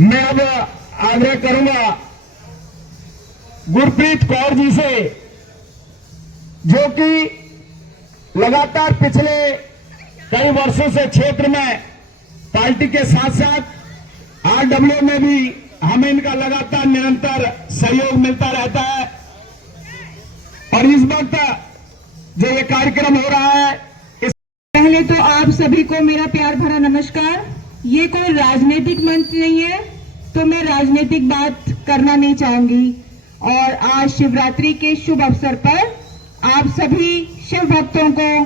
मैं अब आग्रह करूंगा गुरप्रीत कौर जी से, जो कि लगातार पिछले कई वर्षों से क्षेत्र में पार्टी के साथ साथ आरडब्ल्यू में भी हमें इनका लगातार निरंतर सहयोग मिलता रहता है। और इस वक्त जो ये कार्यक्रम हो रहा है, पहले तो आप सभी को मेरा प्यार भरा नमस्कार। ये कोई राजनीतिक मंच नहीं है, तो मैं राजनीतिक बात करना नहीं चाहूंगी। और आज शिवरात्रि के शुभ अवसर पर आप सभी शिव भक्तों को,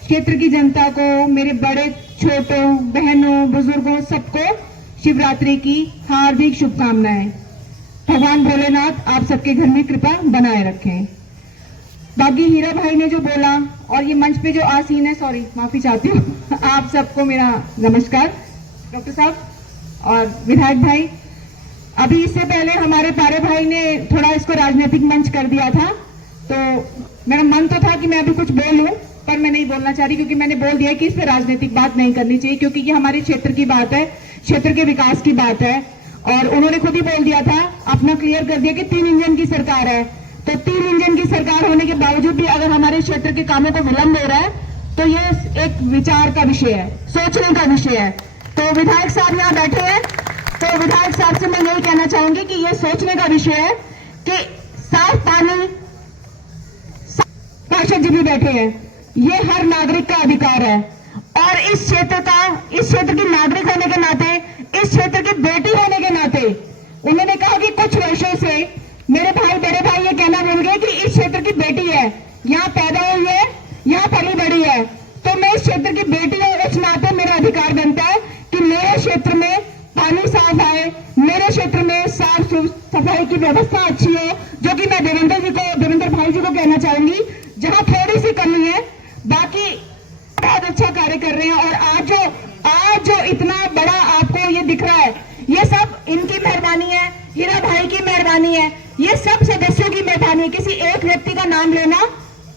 क्षेत्र की जनता को, मेरे बड़े छोटों, बहनों, बुजुर्गों, सबको शिवरात्रि की हार्दिक शुभकामनाएं। भगवान भोलेनाथ आप सबके घर में कृपा बनाए रखें। बाकी हीरा भाई ने जो बोला और ये मंच पे जो आसीन है, सॉरी माफी चाहती हूँ आप सबको मेरा नमस्कार। डॉक्टर साहब और विधायक भाई, अभी इससे पहले हमारे पारे भाई ने थोड़ा इसको राजनीतिक मंच कर दिया था, तो मेरा मन तो था कि मैं अभी कुछ बोलूं, पर मैं नहीं बोलना चाह रही, क्योंकि मैंने बोल दिया कि इस पे राजनीतिक बात नहीं करनी चाहिए, क्योंकि ये हमारे क्षेत्र की बात है, क्षेत्र के विकास की बात है। और उन्होंने खुद ही बोल दिया था, अपना क्लियर कर दिया कि 3 इंजन की सरकार है, तो 3 इंजन की सरकार होने के बावजूद भी अगर हमारे क्षेत्र के कामों को विलंब हो रहा है, तो ये एक विचार का विषय है, सोचने का विषय है। तो विधायक साहब यहाँ बैठे हैं, तो विधायक साहब से मैं यही कहना चाहूंगी कि ये सोचने का विषय है कि साफ पानी, पार्षद जी भी बैठे हैं, ये हर नागरिक का अधिकार है। और इस क्षेत्र की नागरिक होने के नाते, इस क्षेत्र की बेटी होने के नाते, उन्होंने कहा कि कुछ वर्षों से मेरे भाई, बड़े भाई ये कहना भूल गए कि इस क्षेत्र की बेटी है, यहाँ पैदा हुई है, यहाँ पली बड़ी है। तो मैं इस क्षेत्र की बेटी हूं, इस नाते मेरा अधिकार बनता है कि मेरे क्षेत्र में पानी साफ आए, मेरे क्षेत्र में साफ सफाई की व्यवस्था अच्छी हो, जो कि मैं देवेंद्र भाई जी को कहना चाहूंगी, जहां थोड़ी सी कमी है, बाकी बहुत अच्छा कार्य कर रहे हैं। और आज जो इतना बड़ा आपको ये दिख रहा है, ये सब इनकी मेहरबानी है, हीरा भाई की मेहरबानी है, ये सब सदस्यों की मेहरबानी है। किसी एक व्यक्ति का नाम लेना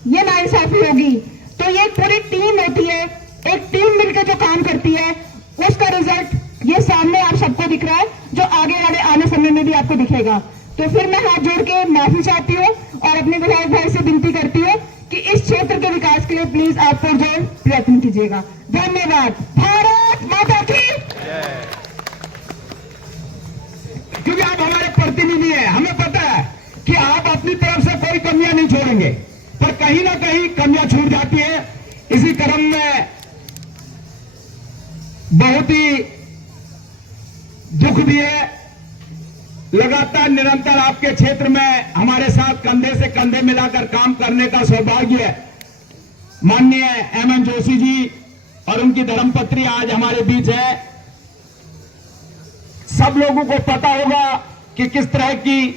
ये नाइंसाफी होगी। तो ये पूरी टीम होती है, एक टीम मिलकर जो काम करती है, उसका रिजल्ट ये सामने आप सबको दिख रहा है, जो आगे वाले आने समय में भी आपको दिखेगा। तो फिर मैं हाथ जोड़ के माफी चाहती हूँ और अपने विधायक भाई से विनती करती हूँ कि इस क्षेत्र के विकास के लिए प्लीज आप पुरजोर प्रयत्न कीजिएगा। धन्यवाद। भारत माता की। क्योंकि आप हमारे प्रतिनिधि हैं, हमें पता है कि आप अपनी तरफ से कोई कमियां नहीं छोड़ेंगे, पर कहीं ना कहीं कमियां छूट जाती है। इसी क्रम में बहुत ही दुख भी है, लगातार निरंतर आपके क्षेत्र में हमारे साथ कंधे से कंधे मिलाकर काम करने का सौभाग्य है। माननीय एमएन जोशी जी और उनकी धर्मपत्नी आज हमारे बीच है। सब लोगों को पता होगा कि किस तरह की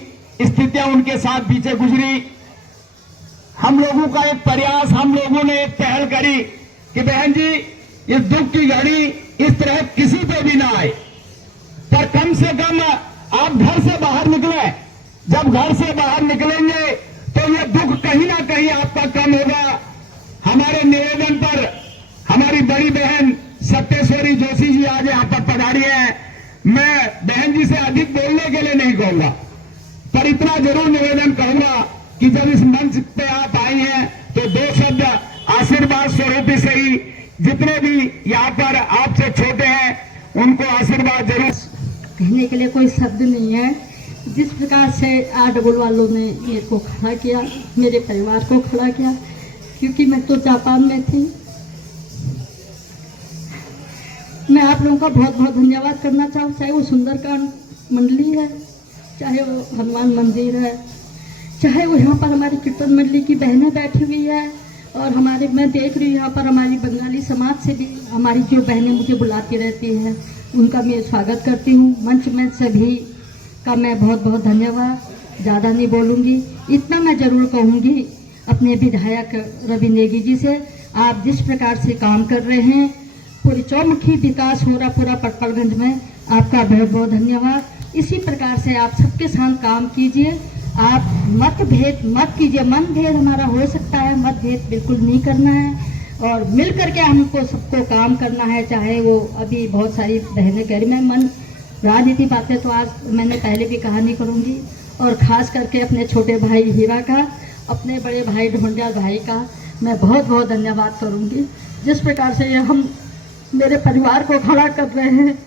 स्थितियां उनके साथ पीछे गुजरी। हम लोगों का एक प्रयास, हम लोगों ने एक पहल करी कि बहन जी, इस दुख की घड़ी इस तरह किसी पे भी ना आए, पर कम से कम आप घर से बाहर निकले। जब घर से बाहर निकलेंगे तो ये दुख कहीं ना कहीं आपका कम होगा। हमारे निवेदन पर हमारी बड़ी बहन सत्येश्वरी जोशी जी आज यहां पर पधारी है। मैं बहन जी से अधिक बोलने के लिए नहीं कहूंगा, पर इतना जरूर निवेदन करूंगा कि जब इस मंच पे आप आई हैं तो 2 शब्द आशीर्वाद स्वरूप ही सही, जितने भी यहाँ पर आपसे छोटे हैं उनको आशीर्वाद जरूर। कहने के लिए कोई शब्द नहीं है। जिस प्रकार से आरडब्ल्यू वालों ने मेरे को खड़ा किया, मेरे परिवार को खड़ा किया, क्योंकि मैं तो जापान में थी। मैं आप लोगों का बहुत बहुत धन्यवाद करना चाहूँ, चाहे वो सुंदरकांड मंडली है, चाहे वो हनुमान मंदिर है, चाहे वो यहाँ पर हमारी कीर्तन मंडली की बहनें बैठी हुई है, और हमारे मैं देख रही हूँ यहाँ पर हमारी बंगाली समाज से भी हमारी जो बहनें मुझे बुलाती रहती हैं, उनका मैं स्वागत करती हूँ। मंच में सभी का मैं बहुत बहुत धन्यवाद। ज़्यादा नहीं बोलूँगी, इतना मैं ज़रूर कहूँगी अपने विधायक रवि नेगी जी से, आप जिस प्रकार से काम कर रहे हैं, पूरी चौमुखी विकास हो रहा पूरा पटपड़गंज में, आपका बहुत बहुत धन्यवाद। इसी प्रकार से आप सबके साथ काम कीजिए, आप मतभेद मत कीजिए। मनभेद हमारा हो सकता है, मतभेद बिल्कुल नहीं करना है, और मिल करके हमको सबको काम करना है। चाहे वो अभी बहुत सारी बहनें कह रही, मैं राजनीति बातें तो आज मैंने पहले भी कहा नहीं करूँगी, और ख़ास करके अपने छोटे भाई हीरा का, अपने बड़े भाई ढोंडिया भाई का मैं बहुत बहुत धन्यवाद करूँगी। जिस प्रकार से ये हम मेरे परिवार को खड़ा कर रहे हैं,